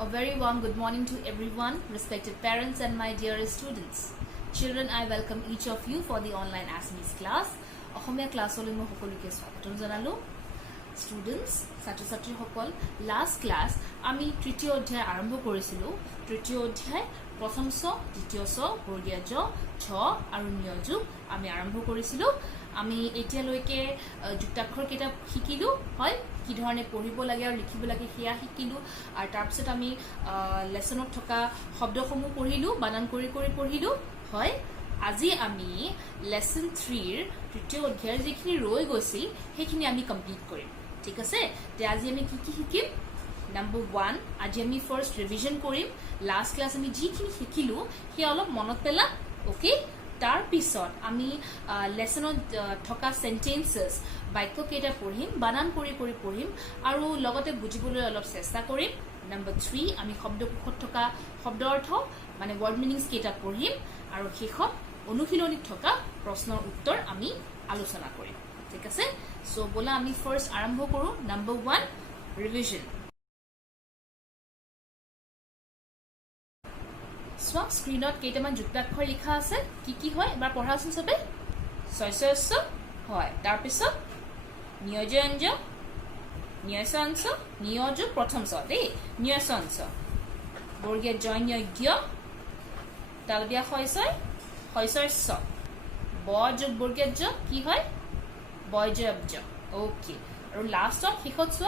A very warm good morning to everyone, respected parents and my dearest students. Children, I welcome each of you for the online Assamese class. Ohomia class hole mo hokoluke swagaton janalu. Students, satro satri hokol last class ami tritiyo odhyay arambho korisilu. Tritiyo odhyay prothom so, ditiyo so, borgia jo, chho aru niyoju ami arambho korisilu. আমি এতিয়ালৈকে যুক্তাক্ষৰ কেইটা শিকিলো হয় কি ধৰণে পঢ়িব লাগে আৰু লিখিব লাগে হিয়া শিকিলো আৰু তাৰ পিছত আমি লেসনত থকা শব্দসমূহ পঢ়িলো বানান কৰি পঢ়িলো হয় আজি আমি লেসন 3 ৰ তৃতীয় অধ্যায়ৰ যিখিনি ৰৈ গৈছিল সেইখিনি আমি কমপ্লিট কৰিম ঠিক আছে তে আজি আমি কি শিকিম নাম্বাৰ 1 আজি আমি ফাৰ্স্ট ৰিভিজন কৰিম লাষ্ট ক্লাস আমি যিখিনি শিকিলো হে অলপ মনত পেলা ওকে তাৰ পিছত আমি লেসনত থকা সেন্টেন্সেস বাক্য কেইটা পঢ়িম বানান কৰি পঢ়িম আৰু লগতে বুজিবলৈ অলপ চেষ্টা কৰিম নাম্বাৰ 3 আমি শব্দকোষত থকা শব্দ অৰ্থ মানে ওয়াৰ্ড মিনিংস কেইটা পঢ়িম আৰু শেষত অনুশীলনীত থকা প্ৰশ্নৰ উত্তৰ আমি আলোচনা কৰিম ঠিক আছে সো বলা আমি ফাৰ্স্ট আৰম্ভ কৰো নাম্বাৰ 1 ৰিভিজন Swap screenot কেইটামান যুক্তাক্ষৰ লিখা আছে কি হয় এবাৰ পঢ়াচোন সবে ছয়ছছ হয় তাৰ পিছত নিয়োজনজ নিয়সংস নিয়োজ প্ৰথম স দেই নিয়সংস বৰ্গীয় জয়জ্ঞ তালবিয়া হয়ছয় হয়ছয়ছ বজ বৰ্গীয় জ কি হয় বয়জব্জ ওকে আৰু লাষ্টত শেষত ছ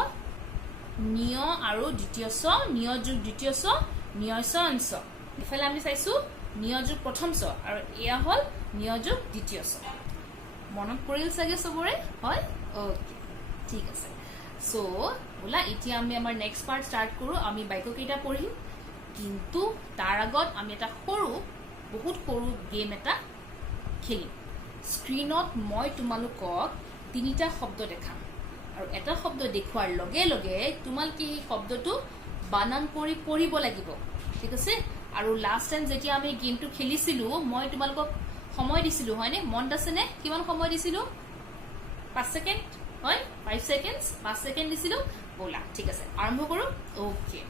নিয় আৰু দ্বিতীয় ছ নিয়োজ দ্বিতীয় ছ নিয়সংস ইফালে আমি চাইছো নিয়োজক প্ৰথম স আৰু এয়া হল নিয়োজক দ্বিতীয় স মনত পৰিল চাগে সবৰে হয় ওকে ঠিক আছে সো বলা এতিয়া আমি আমাৰ নেক্সট পাৰ্ট স্টাৰ্ট কৰো আমি বাক্য কেইটা পঢ়িম কিন্তু তাৰ আগত আমি এটা বহুত সৰু গেম এটা খেলিম স্ক্ৰিনত মই তোমালোকক তিনিটা শব্দ দেখাম আৰু এটা শব্দ দেখুৱাৰ লগে লগে তোমালোকে এই শব্দটো বানান কৰি পঢ়িব লাগিব ঠিক আছে আৰু লাষ্ট টাইম যেতিয়া আমি গেমটো খেলিছিলো মই তোমালোকক সময় দিছিলো হয়নে মন আছেনে কিমান সময় দিছিলো 5 সেকেন্ড হয় 5 সেকেন্ডস 5 সেকেন্ড দিছিলো বলা ঠিক আছে আৰম্ভ কৰো ওকে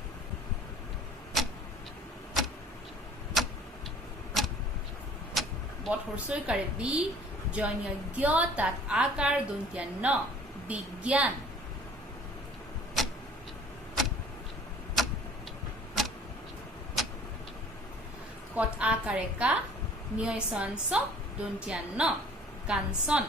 বট হৰসৈকাৰে বি জয়জ্ঞ তাত আকাৰ দন্ত্য ন বিজ্ঞান কট আকাৰে কা নিয়সংস দন্ত্যান্ন কাঞ্চন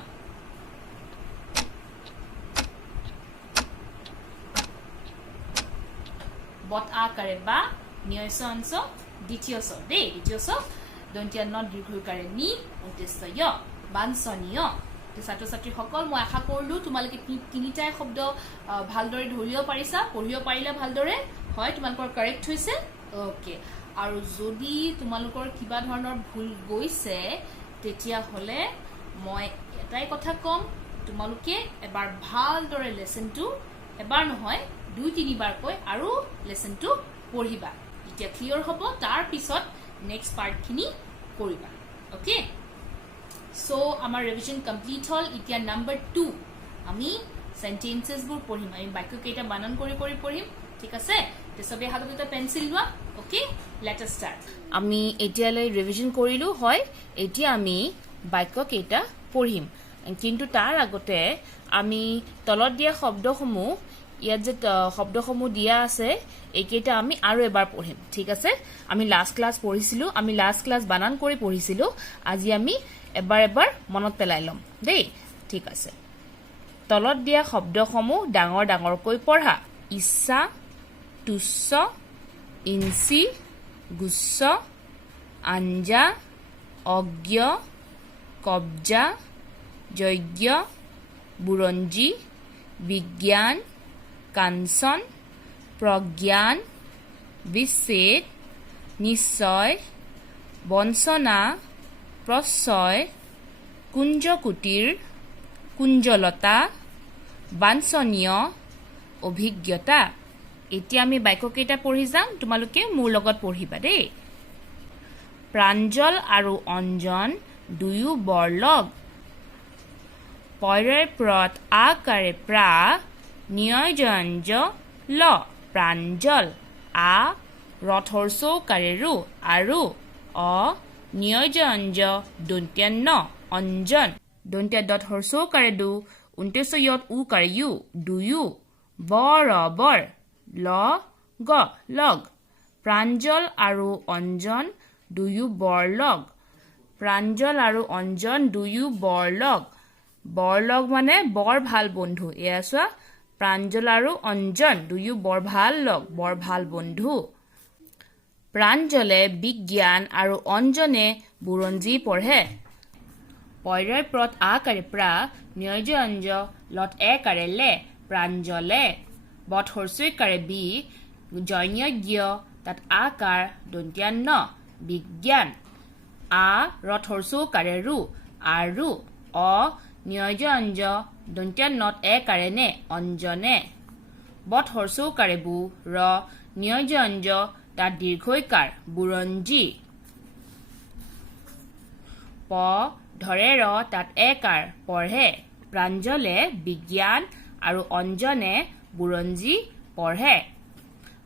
বট আকাৰে বা নিয়সংস দ্বিতীয় স দেই দ্বিতীয় স দন্ত্যান্ন দীৰ্ঘকাৰে নি উদ্দেশ্য বাঞ্ছনীয় ছাত্ৰ ছাত্ৰী সকল মই আশা কৰিলো তোমালোকে তিনিটাই শব্দ ভালদৰে ধৰিব পাৰিছা পঢ়িব পাৰিলা ভালদৰে হয় তোমালোকৰ কাৰেক্ট হৈছে ওকে আৰু যদি তোমালোকৰ কিবা ধৰণৰ ভুল গৈছে তেতিয়া হলে মই এটাই কথা কম তোমালোকে এবাৰ ভালদৰে লেসনটো এবাৰ নহয় 2-3 বাৰ কৈ আৰু লেসনটো পঢ়িবা এতিয়া ক্লিয়াৰ হ'ব তাৰ পিছত নেক্সট পাৰ্ট খিনি কৰিবা ওকে সো আমাৰ ৰিভিজন কমপ্লিট হল এতিয়া নাম্বাৰ 2 আমি সেন্টেন্সেস বোৰ পঢ়িম আমি বাক্য কেইটা বানান কৰি পঢ়িম ঠিক আছে তে সবে হাতত এটা পেন্সিল লোৱা ওকে লেট আস স্টাৰ্ট আমি এতিয়ালৈ ৰিভিজন কৰিলো হয় এতিয়া আমি বাক্য কেইটা পঢ়িম কিন্তু তাৰ আগতে আমি তলত দিয়া শব্দসমূহ ইয়াত যে শব্দসমূহ দিয়া আছে এইকেইটা আমি আৰু এবাৰ পঢ়িম ঠিক আছে আমি লাষ্ট ক্লাস পঢ়িছিলো আমি লাষ্ট ক্লাস বানান কৰি পঢ়িছিলো আজি আমি এবাৰ মনত পেলাই লম দেই ঠিক আছে তলত দিয়া শব্দসমূহ ডাঙৰকৈ পঢ়া ইচ্ছা তুচ্ছ ইঞ্চি গুচ্ছ আঞ্জা অজ্ঞ কব্জা যজ্ঞ বুৰঞ্জী বিজ্ঞান কাঞ্চন প্ৰজ্ঞান বিচ্ছেদ নিশ্চয় বঞ্চনা প্ৰশ্ৰয় কুঞ্জকুটিৰ কুঞ্জলতা বাঞ্ছনীয় অভিজ্ঞতা এতিয়া আমি বাক্য কেইটা পঢ়ি যাম তোমালোকে মোৰ লগত পঢ়িবা দেই প্ৰাঞ্জল আৰু অঞ্জন দুয়ো বৰলগ পয়ৰে প্ৰত আকাৰে প্ৰা নিয়োজনজ ল প্ৰাঞ্জল আ ৰথ হৰ্ষৌ কাৰে ৰু আৰু অ নিয়জ অঞ্জ দন্ত্যান্ন অঞ্জন দন্ত্য দত হৰ্ষৌ কাৰে দু উন্তেছ ইয়ত উ কাৰে ইউ দুয়ু বৰ বৰ ল গ লগ প্ৰাঞ্জল আৰু অঞ্জন দুয়ু বৰলগ প্ৰাঞ্জল আৰু অঞ্জন দুয়ু বৰলগ মানে বৰ ভাল বন্ধু এয়া চোৱা প্ৰাঞ্জল আৰু অঞ্জন দুয়ু বৰ ভাল বন্ধু প্ৰাঞ্জলে বিজ্ঞান আৰু অঞ্জনে বুৰঞ্জী পঢ়ে পয়ৰ প্ৰত আকাৰে প্ৰা নিয়জ অঞ্জ লত একাৰে লে প্ৰাঞ্জলে বট হৰ্ষৈ কাৰে বি জন্যজ্ঞ তাত আকাৰ দন্ত্যান্ন বিজ্ঞান আ ৰথ হৰ্ষৌ কাৰে ৰু আৰু অ নিয়জ অঞ্জ দন্ত্যান্নত একাৰে নে অঞ্জনে বট হৰ্ষৌ কাৰে বু ৰ নিয়জ অঞ্জ তাত দীৰ্ঘইকাৰ বুৰঞ্জী প ধৰে ৰ তাত একাৰ পঢ়ে প্ৰাঞ্জলে বিজ্ঞান আৰু অঞ্জনে বুৰঞ্জী পঢ়ে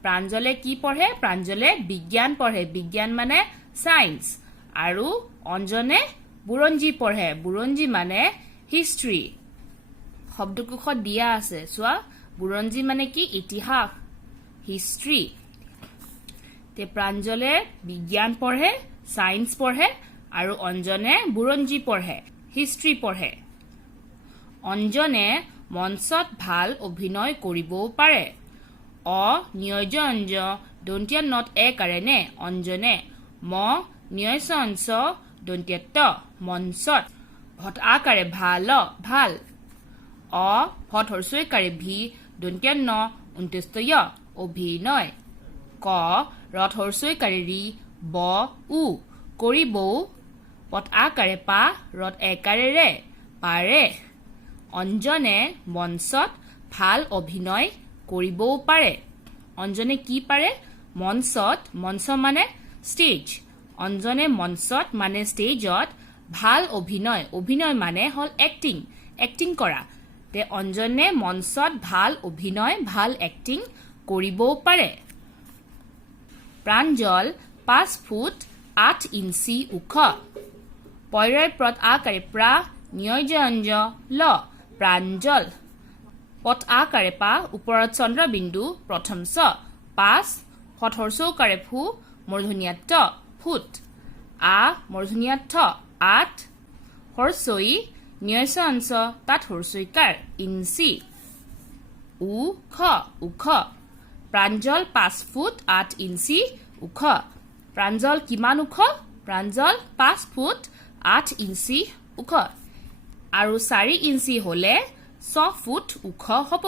প্ৰাঞ্জলে কি পঢ়ে প্ৰাঞ্জলে বিজ্ঞান পঢ়ে বিজ্ঞান মানে সায়েন্স আৰু অঞ্জনে বুৰঞ্জী পঢ়ে বুৰঞ্জী মানে হিষ্ট্ৰী শব্দকোষত দিয়া আছে চোৱা বুৰঞ্জী মানে কি ইতিহাস হিষ্ট্ৰী তে প্ৰাঞ্জলে বিজ্ঞান পঢ়ে সায়েন্স পঢ়ে আৰু অঞ্জনে বুৰঞ্জী পঢ়ে হিষ্ট্ৰী পঢ়ে অঞ্জনে মঞ্চত ভাল অভিনয় কৰিবও পাৰে অ নিয়জ অঞ্জ দন্ত্যান্নত একাৰে নে অঞ্জনে ম নিয়জ অঞ্চ দন্ত্যাত্ত মঞ্চত ভট আকাৰে ভাল অ ভট হৰ্ষৈ কাৰে ভি দন্ত্যান্ন উন্তেস্তয় অভিনয় ক ৰথ হৰ্ষৈ কাৰে ৰি ব উ কৰিবও পট আকাৰে পা ৰথ একাৰে ৰে পাৰে অঞ্জনে মঞ্চত ভাল অভিনয় কৰিবও পাৰে অঞ্জনে কি পাৰে মঞ্চ মানে ষ্টেজ অঞ্জনে মঞ্চত মানে ষ্টেজত ভাল অভিনয় মানে হল এক্টিং কৰা তে অঞ্জনে মঞ্চত ভাল অভিনয় ভাল এক্টিং কৰিবও পাৰে প্ৰাঞ্জল 5 ফুট 8 ইঞ্চি ওখ পয়ৰ প্ৰত আকাৰে প্ৰা নিয়জ অঞ্জ ল প্ৰাঞ্জল পট আকাৰে পা ওপৰত চন্দ্ৰবিন্দু প্ৰথম চ 5 হট হৰ্ষৌ কাৰে ফু মূৰ্ধন্যাত্ত ফুট আ মূৰ্ধন্যাত্ত 8 হৰ্ষৈ নিয়জ অঞ্চ তাত হৰ্ষৈকাৰ ইঞ্চি উ খ ওখ প্ৰাঞ্জল 5 ফুট 8 ইঞ্চি ওখ প্ৰাঞ্জল কিমান ওখ প্ৰাঞ্জল 5 ফুট 8 ইঞ্চি ওখ আৰু 4 ইঞ্চি হলে 6 ফুট ওখ হ'ব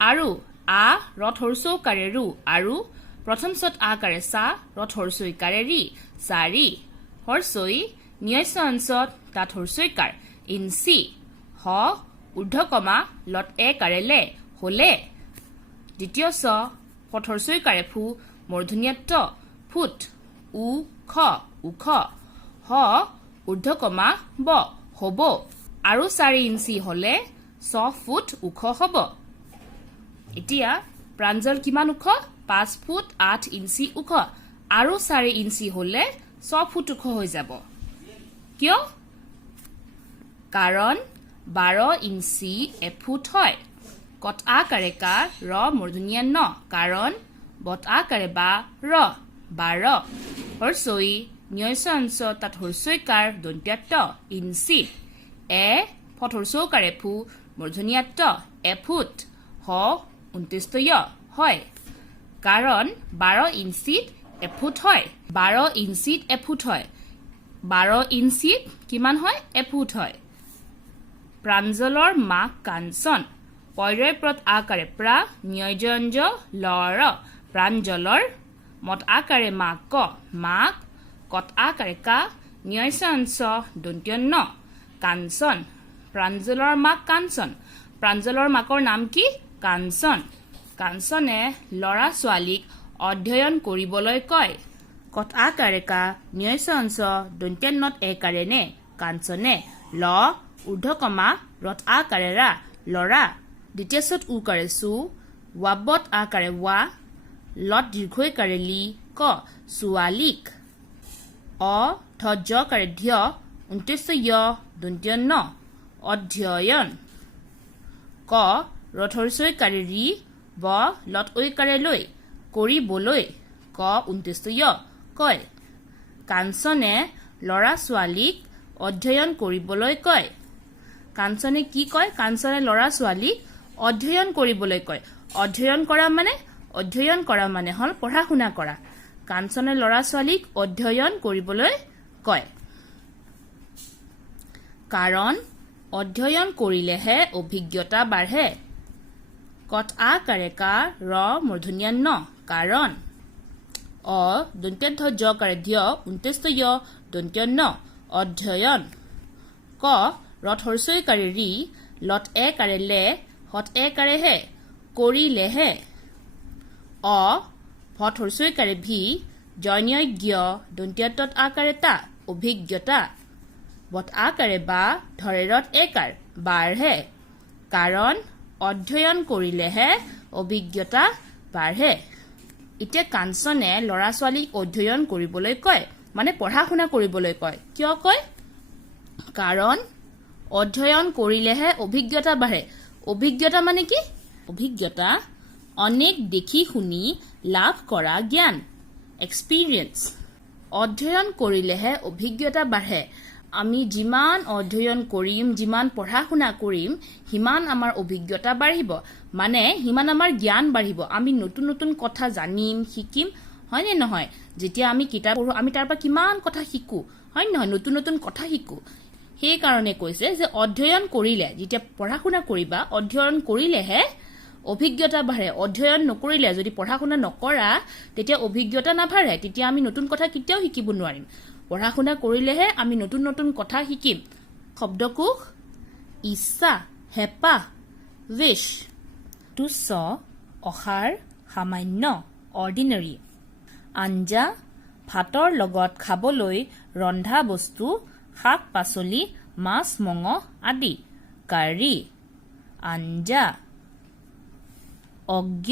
আৰু আ ৰথ হৰ্ষৌ কাৰে ৰু আৰু প্ৰথম চত আকাৰে সা ৰথ হৰ্ষৈ কাৰে ৰি 4 হৰ্ষৈ নিয়জ অঞ্চত তাত হৰ্ষৈকাৰ ইঞ্চি হ ঊৰ্ধ্বকমা লত একাৰে লে হলে দ্বিতীয় চ ফট হৰ্ষৈ কাৰে ফু মূৰ্ধন্যাত্ত ফুট উ খ ওখ হ ঊৰ্ধ্বকমা ব হ'ব আৰু 4 ইঞ্চি হলে 6 ফুট ওখ হ'ব এতিয়া প্ৰাঞ্জল কিমান ওখ 5 ফুট 8 ইঞ্চি ওখ আৰু 4 ইঞ্চি হলে 6 ফুট ওখ হৈ যাব কিয় কাৰণ 12 ইঞ্চি এফুট হয় কট আকাৰে কা ৰ মূৰ্ধন্যান্ন কাৰণ বট আকাৰে বা ৰ 12 হৰ্ষৈ নিয়জ অঞ্চ তাত হৰ্ষৈকাৰ দন্ত্যাত্ত ইঞ্চি এ ফট হৰ্ষৌ কাৰে ফু মূৰ্ধন্যাত্ত এফুট হ উন্তেস্তয় হয় কাৰণ 12 ইঞ্চিত এফুট হয় 12 ইঞ্চিত এফুট হয় 12 ইঞ্চিত কিমান হয় এফুট হয় প্ৰাঞ্জলৰ মাক কাঞ্চন পয়ৰ প্ৰত আকাৰে প্ৰা নিয়জ অঞ্জ লৰ প্ৰাঞ্জলৰ মত আকাৰে মাক কট আকাৰে কা নিয়জ অঞ্চ দন্ত্যান্ন কাঞ্চন প্ৰাঞ্জলৰ মাক কাঞ্চন প্ৰাঞ্জলৰ মাকৰ নাম কি কাঞ্চনে লৰা ছোৱালীক অধ্যয়ন কৰিবলৈ কয় কট আকাৰে কা নিয়জ অঞ্চ দন্ত্যান্নত একাৰে নে কাঞ্চনে ল ঊৰ্ধ্বকমা ৰথ আকাৰে ৰা লৰা দ্বিতীয় চত উ কাৰে চু ৱাবত আকাৰে ৱা লত দীৰ্ঘইকাৰে লি ক ছোৱালীক অ ধজ্জকাৰে ধ্য উন্তেশ্য য় দন্ত্য ন অধ্যয়ন ক ৰথৰচৈকাৰে ৰি ব লত ঐকাৰে লৈ কৰিবলৈ ক উন্তেশ্য য় কয় কাঞ্চনে ল'ৰা ছোৱালীক অধ্যয়ন কৰিবলৈ কয় কাঞ্চনে কি কয় কাঞ্চনে ল'ৰা ছোৱালীক অধ্যয়ন কৰিবলৈ কয় অধ্যয়ন কৰা মানে হল পঢ়া শুনা কৰা কাঞ্চনে ল'ৰা ছোৱালীক অধ্যয়ন কৰিবলৈ কয় কাৰণ অধ্যয়ন কৰিলেহে অভিজ্ঞতা বাঢ়ে কত আকাৰে কা ৰ মূৰ্ধন্য ন কাৰণ অ দন্ত্য ধ্বজকাৰে ধ্য উন্তেশ্য য় দন্ত্য ন অধ্যয়ন ক ৰথ হৰ্ষইকাৰে ৰি লত একাৰে লে হত একাৰে হে কৰিলেহে অ ভত হৰ্ষইকাৰে ভি জন্যজ্ঞ দন্ত্য আকাৰে তা অভিজ্ঞতা বত আকাৰে বা ধৰেৰত একাৰ বাঢ়ে কাৰণ অধ্যয়ন কৰিলেহে অভিজ্ঞতা বাঢ়ে এতিয়া কাঞ্চনে ল'ৰা ছোৱালীক অধ্যয়ন কৰিবলৈ কয় মানে পঢ়া শুনা কৰিবলৈ কয় কিয় কয় কাৰণ অধ্যয়ন কৰিলেহে অভিজ্ঞতা বাঢ়ে অভিজ্ঞতা মানে কি অভিজ্ঞতা অনেক দেখি শুনি লাভ কৰা জ্ঞান এক্সপিৰিয়েন্স অধ্যয়ন কৰিলেহে অভিজ্ঞতা বাঢ়ে আমি যিমান অধ্যয়ন কৰিম যিমান পঢ়া শুনা কৰিম হিমান আমাৰ অভিজ্ঞতা বাঢ়িব মানে হিমান আমাৰ জ্ঞান বাঢ়িব আমি নতুন নতুন কথা জানিম শিকিম হয় নে নহয় যেতিয়া আমি কিতাপ পঢ়ো আমি তাৰ পৰা কিমান কথা শিকো হয় নহয় নতুন নতুন কথা শিকো সেই কাৰণে কৈছে যে অধ্যয়ন কৰিলে যেতিয়া পঢ়া শুনা কৰিবা অধ্যয়ন কৰিলেহে অভিজ্ঞতা বাঢ়ে অধ্যয়ন নকৰিলে যদি পঢ়া শুনা নকৰা তেতিয়া অভিজ্ঞতা নাবাঢ়ে তেতিয়া আমি নতুন কথা কেতিয়াও শিকিব নোৱাৰিম পঢ়া শুনা কৰিলেহে আমি নতুন নতুন কথা শিকিম শব্দকোষ ইচ্ছা হেপা উইশ তুচ্ছ অসাৰ সামান্য অৰ্ডিনাৰী আঞ্জা ভাতৰ লগত খাবলৈ ৰন্ধা বস্তু শাক পাচলি মাছ মঙহ আদি কাৰী আঞ্জা অজ্ঞ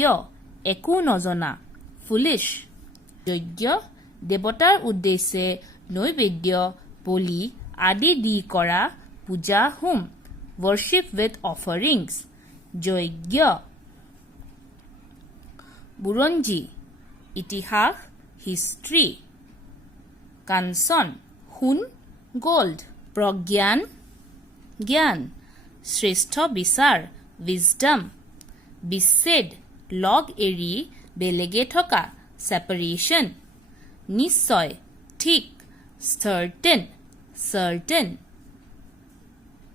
একো নজনা ফুলিশ যজ্ঞ দেৱতাৰ উদ্দেশ্যে নৈবেদ্য বলি আদি দি কৰা পূজা হোম worship with offerings যজ্ঞ বুৰঞ্জী ইতিহাস হিষ্ট্ৰী কাঞ্চন সোণ গোল্ড প্ৰজ্ঞান জ্ঞান শ্ৰেষ্ঠ বিচাৰ wisdom বিচ্ছেদ লগ এৰি বেলেগে থকা separation নিশ্চয় ঠিক certain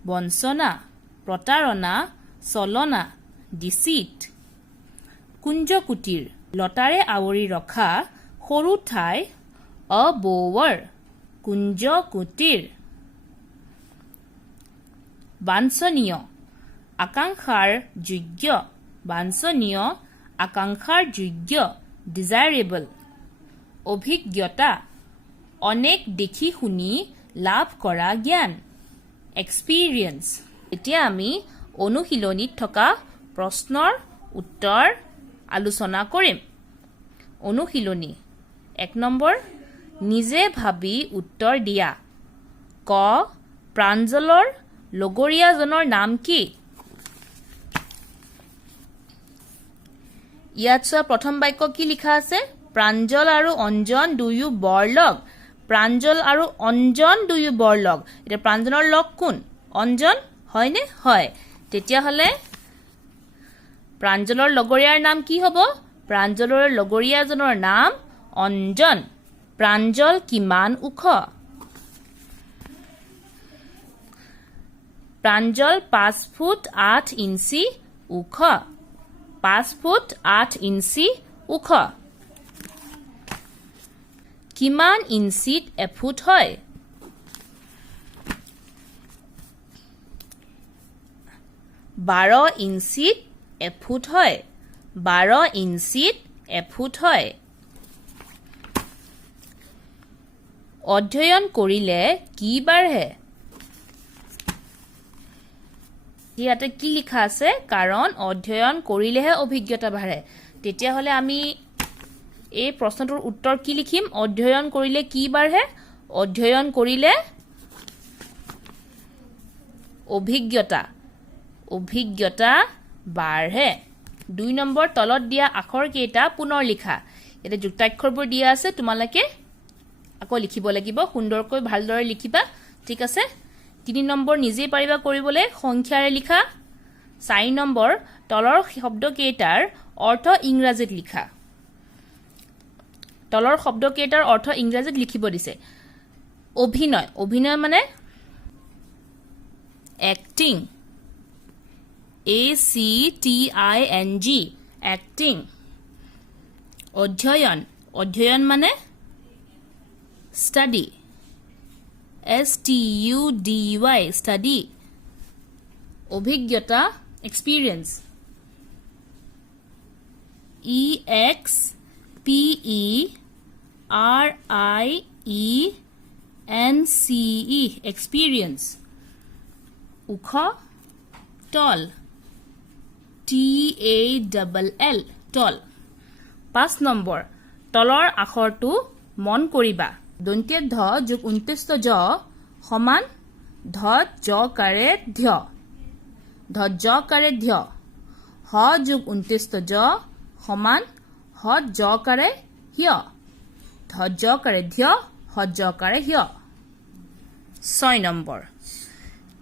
বঞ্চনা প্ৰতাৰণা চলনা deceit কুঞ্জকুটিৰ লতাৰে আৱৰি ৰখা সৰু ঠাই a bower কুঞ্জকুটিৰ বাঞ্ছনীয় আকাংক্ষাৰ যোগ্য বাঞ্ছনীয় আকাংক্ষাৰ যোগ্য ডিজাইৰেবল অভিজ্ঞতা অনেক দেখি শুনি লাভ কৰা জ্ঞান এক্সপিৰিয়েন্স এতিয়া আমি অনুশীলনীত থকা প্ৰশ্নৰ উত্তৰ আলোচনা কৰিম অনুশীলনী 1 নম্বৰ নিজে ভাবি উত্তৰ দিয়া ক প্ৰাঞ্জলৰ লগৰীয়াজনৰ নাম কি ইয়াত চোৱা প্ৰথম বাক্য কি লিখা আছে প্ৰাঞ্জল আৰু অঞ্জন দুয়ো বৰলগ প্ৰাঞ্জল আৰু অঞ্জন দুয়ো বৰলগ এটা প্ৰাঞ্জলৰ লগ কোন অঞ্জন হয় নে হয় তেতিয়া হলে প্ৰাঞ্জলৰ লগৰীয়াৰ নাম কি হ'ব প্ৰাঞ্জলৰ লগৰীয়াজনৰ নাম অঞ্জন প্ৰাঞ্জল কিমান ওখ প্ৰাঞ্জল 5 ফুট 8 ইঞ্চি ওখ 5 ফুট 8 ইঞ্চি ওখ কিমান ইঞ্চিত এফুট হয় 12 ইঞ্চিত এফুট হয় 12 ইঞ্চিত এফুট হয় অধ্যয়ন কৰিলে কি বাঢ়ে ইয়াতে কি লিখা আছে কাৰণ অধ্যয়ন কৰিলেহে অভিজ্ঞতা বাঢ়ে তেতিয়া হলে আমি এই প্ৰশ্নটোৰ উত্তৰ কি লিখিম অধ্যয়ন কৰিলে কি বাঢ়ে অধ্যয়ন কৰিলে অভিজ্ঞতা বাঢ়ে 2 নম্বৰ তলত দিয়া আখৰ কেইটা পুনৰ লিখা এটা যুক্তাক্ষৰবোৰ দিয়া আছে তোমালোকে আকৌ লিখিব লাগিব সুন্দৰকৈ ভালদৰে লিখিবা ঠিক আছে 3 নম্বৰ নিজে পাৰিবা কৰিবলৈ সংখ্যাৰে লিখা 4 নম্বৰ তলৰ শব্দ কেইটাৰ অৰ্থ ইংৰাজীত লিখা তলৰ শব্দ কেইটাৰ অৰ্থ ইংৰাজীত লিখিব দিছে অভিনয় মানে acting ACTING acting অধ্যয়ন মানে study STUDY study অভিজ্ঞতা experience EXPERIENCE experience ওখ tall TALL tall 5 নম্বৰ তলৰ আখৰটো মন কৰিবা দন্ত্য ধ যোগ উন্তিষ্ট জ সমান ধ জ কাৰে ধ্য হ যোগ উন্তিষ্ট জ সমান হ জ কাৰে হ্য ধ জ কাৰে ধ্য হ জ কাৰে হ্য 6 নম্বৰ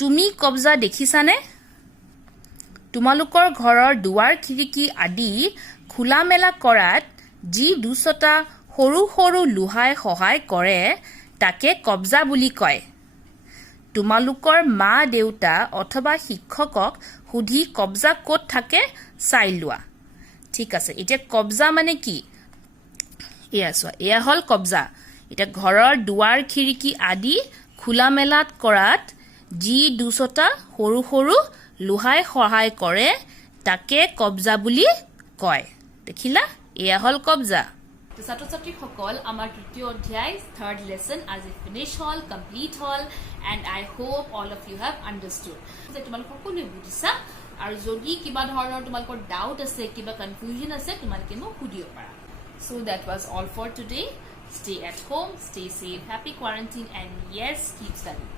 তুমি কবজা দেখিছানে তোমালোকৰ ঘৰৰ দুৱাৰ খিৰিকী আদি খোলা মেলা কৰাত যি দুচটা সৰু সৰু লোহাই সহায় কৰে তাকে কবজা বুলি কয় তোমালোকৰ মা দেউতা অথবা শিক্ষকক সুধি কবজা ক'ত থাকে চাই লোৱা ঠিক আছে এতিয়া কবজা মানে কি এয়া হল কবজা এটা ঘৰৰ দুৱাৰ খিৰিকী আদি খোলা মেলাত কৰাত যি দুচটা সৰু সৰু লোহাই সহায় কৰে তাকে কবজা বুলি কয় দেখিলা এয়া হল কবজা তো ছাত্ৰ-ছাত্ৰীসকল আমাৰ তৃতীয় অধ্যায় থাৰ্ড লেসন আজি ফিনিশ হল কমপ্লিট হল and I hope all of you have understood যে তোমালোক সকলোৱে বুজিছা আৰু যদি কিবা ধৰণৰ তোমালোকৰ ডাউট আছে কিবা কনফিউজন আছে তোমালোকে মোক সুধিব পাৰা so that was all for today stay at home stay safe happy quarantine and yes keep studying